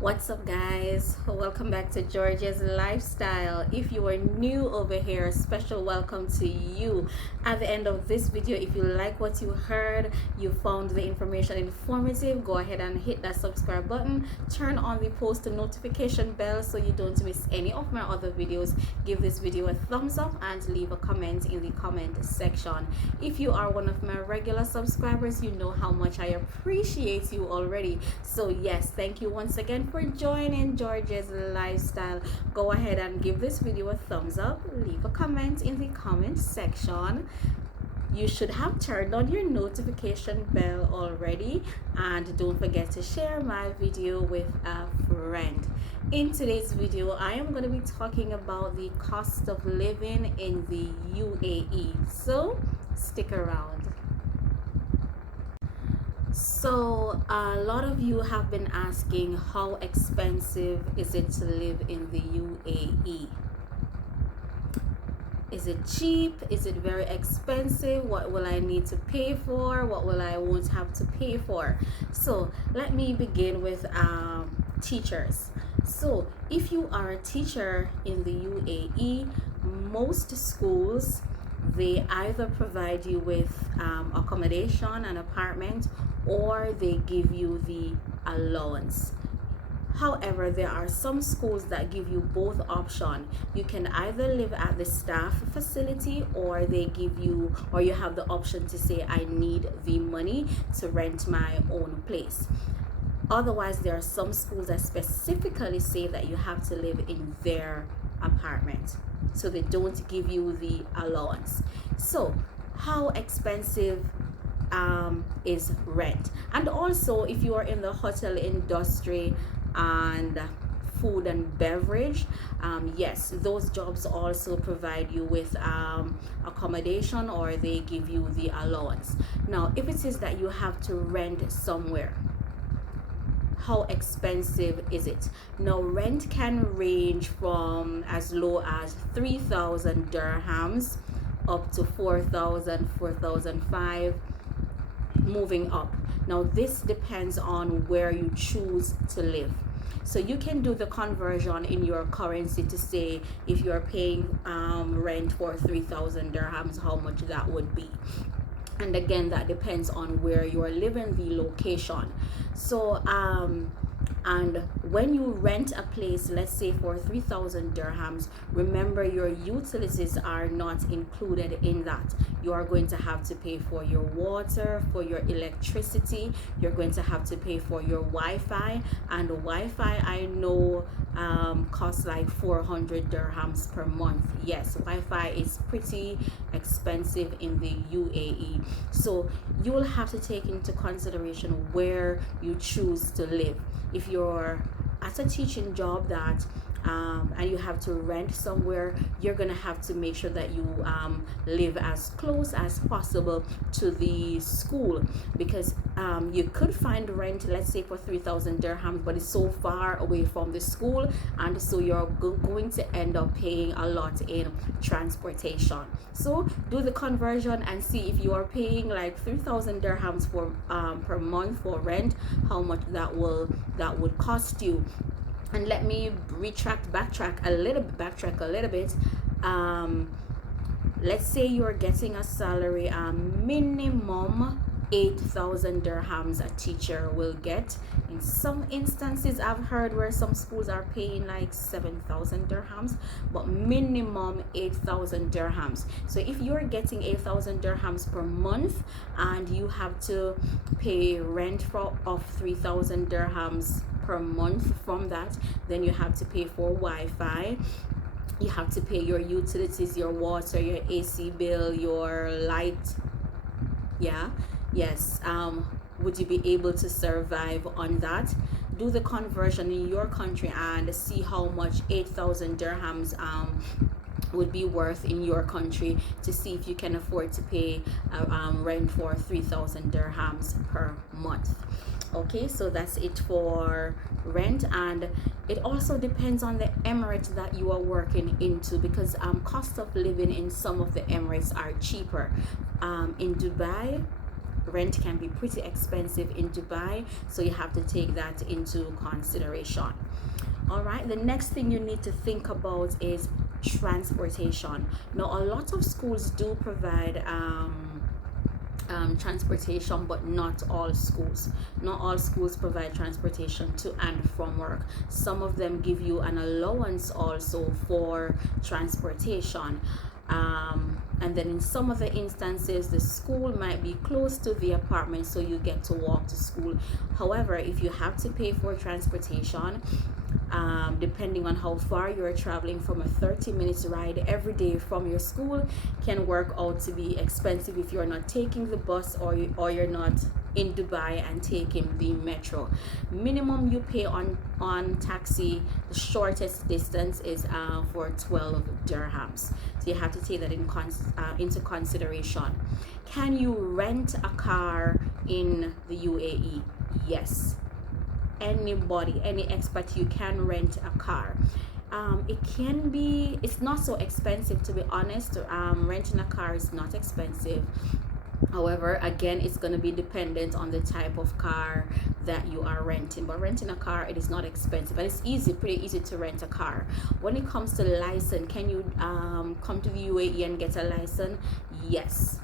What's up, guys? Welcome back to Georgia's Lifestyle. If you are new over here, special welcome to you. At the end of this video, if you like what you heard, you found the information informative, go ahead and hit that subscribe button, turn on the post notification bell so you don't miss any of my other videos. Give this video a thumbs up and leave a comment in the comment section. If you are one of my regular subscribers, you know how much I appreciate you already. So yes, thank you once again for joining George's Lifestyle. Go ahead and give this video a thumbs up, leave a comment in the comment section. You should have turned on your notification bell already, and don't forget to share my video with a friend. In today's video, I am going to be talking about the cost of living in the UAE, so stick around. So a lot of you have been asking, how expensive is it to live in the UAE? Is it cheap? Is it very expensive? What will I need to pay for? What will I won't have to pay for? So let me begin with teachers. So if you are a teacher in the UAE, most schools, they either provide you with accommodation, an apartment, or they give you the allowance. However, there are some schools that give you both options. You can either live at the staff facility, or they give you, or you have the option to say, I need the money to rent my own place. Otherwise, there are some schools that specifically say that you have to live in their apartment, so they don't give you the allowance. So how expensive is rent? And also, if you are in the hotel industry and food and beverage, yes, those jobs also provide you with accommodation, or they give you the allowance. Now, if it is that you have to rent somewhere, how expensive is it? Now, rent can range from as low as 3,000 dirhams up to 4,000, 4,500, moving up. Now, this depends on where you choose to live. So you can do the conversion in your currency to say, if you're paying rent for 3,000 dirhams, how much that would be. And again, that depends on where you're living, the location. So and when you rent a place, let's say for 3,000 dirhams, remember your utilities are not included in that. You are going to have to pay for your water, for your electricity. You're going to have to pay for your Wi-Fi, and Wi-Fi, I know, costs like 400 dirhams per month. Yes, Wi-Fi is pretty expensive in the UAE. So you will have to take into consideration where you choose to live. If you're at a teaching job that and you have to rent somewhere, you're gonna have to make sure that you live as close as possible to the school, because you could find rent, let's say for 3,000 dirhams, but it's so far away from the school, and so you're going to end up paying a lot in transportation. So do the conversion and see, if you are paying like 3,000 dirhams for per month for rent, how much that would cost you. And let me backtrack a little bit. Let's say you're getting a salary, minimum 8,000 dirhams a teacher will get. In some instances, I've heard where some schools are paying like 7,000 dirhams, but minimum 8,000 dirhams. So if you're getting 8,000 dirhams per month, and you have to pay rent of 3,000 dirhams per month from that, then you have to pay for Wi-Fi, you have to pay your utilities, your water, your AC bill, your light. Yes. Would you be able to survive on that? Do the conversion in your country and see how much 8,000 dirhams would be worth in your country, to see if you can afford to pay rent for 3,000 dirhams per month. Okay, so that's it for rent. And it also depends on the emirate that you are working into, because cost of living in some of the emirates are cheaper. In Dubai, rent can be pretty expensive in Dubai, so you have to take that into consideration. All right, the next thing you need to think about is transportation. Now, a lot of schools do provide transportation, but not all schools. Not all schools provide transportation to and from work. Some of them give you an allowance also for transportation. And then in some of the instances, the school might be close to the apartment, so you get to walk to school. However, if you have to pay for transportation, depending on how far you're traveling, from a 30 minutes ride every day from your school can work out to be expensive if you're not taking the bus, or you're not in Dubai and taking the metro. Minimum you pay on taxi, the shortest distance is for 12 dirhams, so you have to take that into consideration. Can you rent a car in the UAE? Yes, anybody, any expat, you can rent a car. It's not so expensive, to be honest. Renting a car is not expensive. However, again, it's going to be dependent on the type of car that you are renting. But renting a car, it is not expensive, and it's pretty easy to rent a car. When it comes to license, can you come to the UAE and get a license? Yes.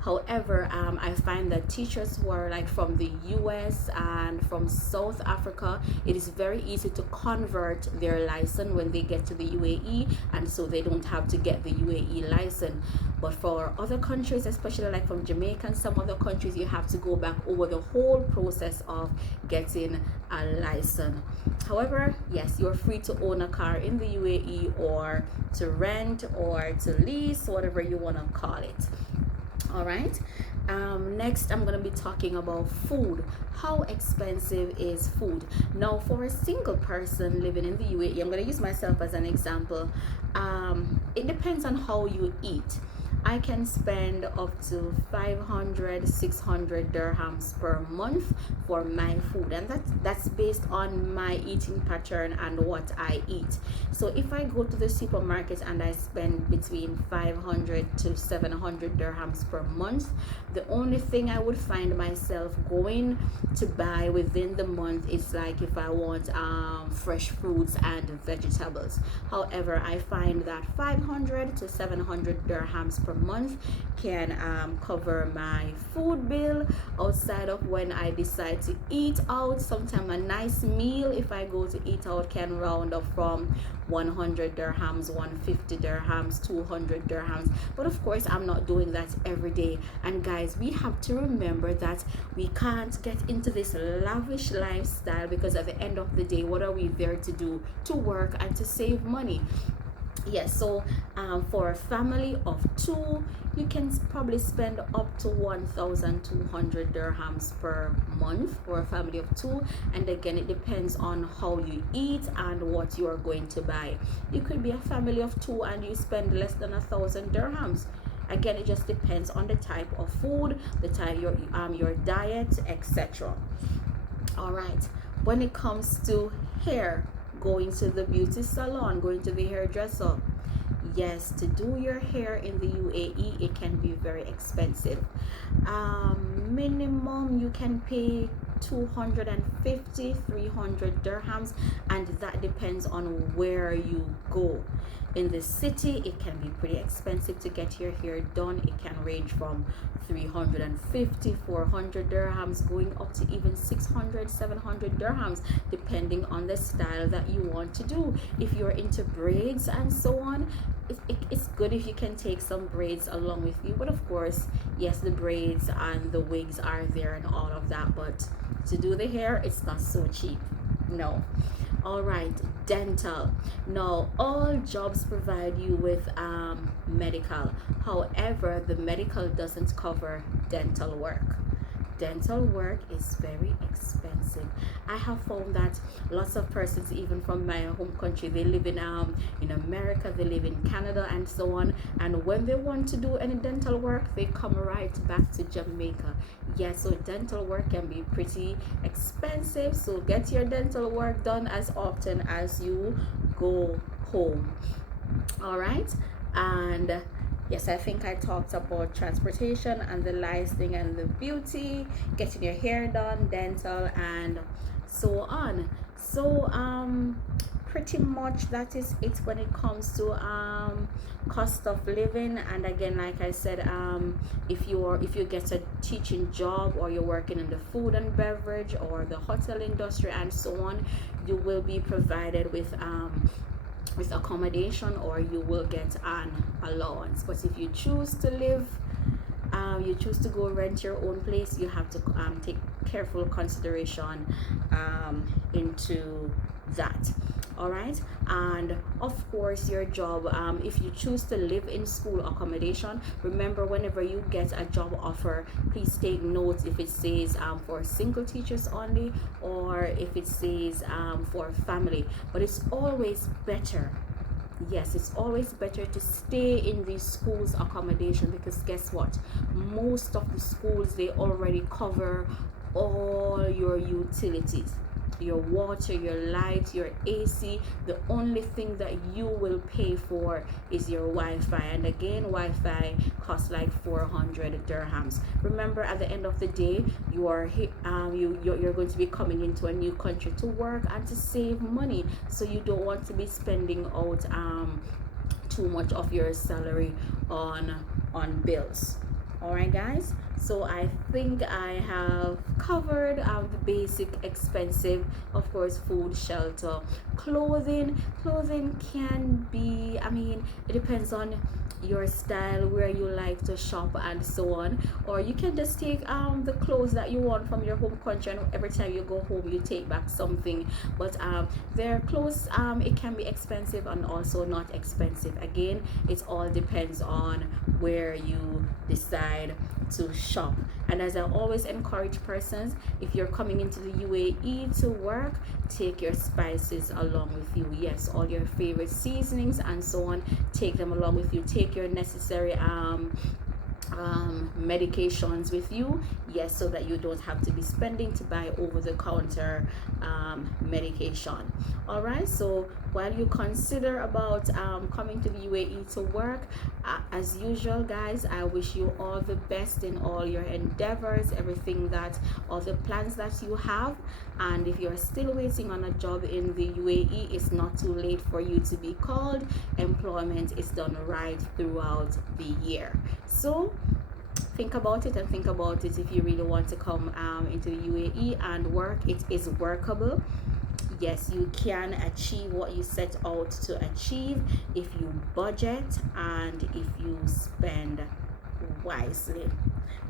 However, I find that teachers who are like from the US and from South Africa, it is very easy to convert their license when they get to the UAE, and so they don't have to get the UAE license. But for other countries, especially like from Jamaica and some other countries, you have to go back over the whole process of getting a license. However, yes, you're free to own a car in the UAE, or to rent, or to lease, whatever you want to call it. All right, next I'm going to be talking about food. How expensive is food? Now, for a single person living in the UAE, I'm going to use myself as an example. It depends on how you eat. I can spend up to 500-600 dirhams per month for my food, and that's based on my eating pattern and what I eat. So if I go to the supermarket and I spend between 500 to 700 dirhams per month, the only thing I would find myself going to buy within the month is like if I want fresh fruits and vegetables. However, I find that 500 to 700 dirhams per month can cover my food bill, outside of when I decide to eat out. Sometimes a nice meal, if I go to eat out, can round up from 100 dirhams, 150 dirhams, 200 dirhams. But of course, I'm not doing that every day. And guys, we have to remember that we can't get into this lavish lifestyle, because at the end of the day, what are we there to do? To work and to save money. Yes, so for a family of two, you can probably spend up to 1,200 dirhams per month for a family of two. And again, it depends on how you eat and what you are going to buy. You could be a family of two and you spend less than 1,000 dirhams. Again, it just depends on the type of food, the type your diet, etc. All right, when it comes to hair, going to the beauty salon, going to the hairdresser, yes, to do your hair in the UAE, it can be very expensive. Minimum you can pay 250, 300 dirhams, and that depends on where you go. In the city, it can be pretty expensive to get your hair done. It can range from 350, 400 dirhams, going up to even 600, 700 dirhams, depending on the style that you want to do. If you're into braids and so on, it's good if you can take some braids along with you. But of course, yes, the braids and the wigs are there and all of that, but to do the hair, it's not so cheap. No. All right, dental. Now, all jobs provide you with medical. However, the medical doesn't cover dental work. Dental work is very expensive. I have found that lots of persons, even from my home country, they live in America, they live in Canada and so on, and when they want to do any dental work, they come right back to Jamaica. Yes, so dental work can be pretty expensive, so get your dental work done as often as you go home. All right, and Yes, I think I talked about transportation and the licensing and the beauty, getting your hair done, dental, and so on. So pretty much that is it when it comes to cost of living. And again, like I said, if you get a teaching job, or you're working in the food and beverage or the hotel industry and so on, you will be provided with accommodation, or you will get an allowance. But if you choose to live, you choose to go rent your own place, you have to take careful consideration into that. All right. And of course, your job, if you choose to live in school accommodation, remember, whenever you get a job offer, please take notes if it says for single teachers only, or if it says for family. But it's always better, yes, it's always better to stay in these schools accommodation, because guess what, most of the schools, they already cover all your utilities, your water, your light, your AC. The only thing that you will pay for is your Wi-Fi, and again, Wi-Fi costs like 400 dirhams. Remember, at the end of the day, you're going to be coming into a new country to work and to save money, so you don't want to be spending out too much of your salary on bills. All right, guys, so I think I have covered the basic expensive. Of course, food, shelter, clothing can be, I mean, it depends on your style, where you like to shop and so on. Or you can just take the clothes that you want from your home country, and every time you go home you take back something. But their clothes, it can be expensive and also not expensive. Again, it all depends on where you decide to shop. And as I always encourage persons, if you're coming into the UAE to work, take your spices along with you. Yes, all your favorite seasonings and so on, take them along with you. Take your necessary medications with you, yes, so that you don't have to be spending to buy over-the-counter medication. All right, so while you consider about coming to the UAE to work, as usual, guys, I wish you all the best in all your endeavors, everything that, all the plans that you have. And if you're still waiting on a job in the UAE, it's not too late for you to be called. Employment is done right throughout the year, so think about it, and think about it if you really want to come into the UAE and work. It is workable. Yes, you can achieve what you set out to achieve if you budget and if you spend wisely.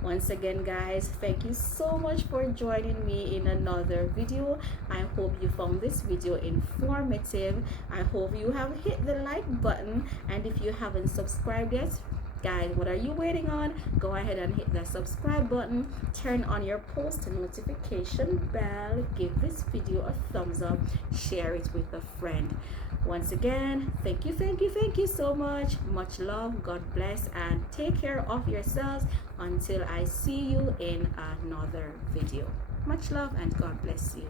Once again, guys, thank you so much for joining me in another video. I hope you found this video informative. I hope you have hit the like button, and if you haven't subscribed yet, guys, what are you waiting on? Go ahead and hit that subscribe button, turn on your post notification bell, give this video a thumbs up, share it with a friend. Once again, thank you so much. Much love, God bless, and take care of yourselves until I see you in another video. Much love and God bless you.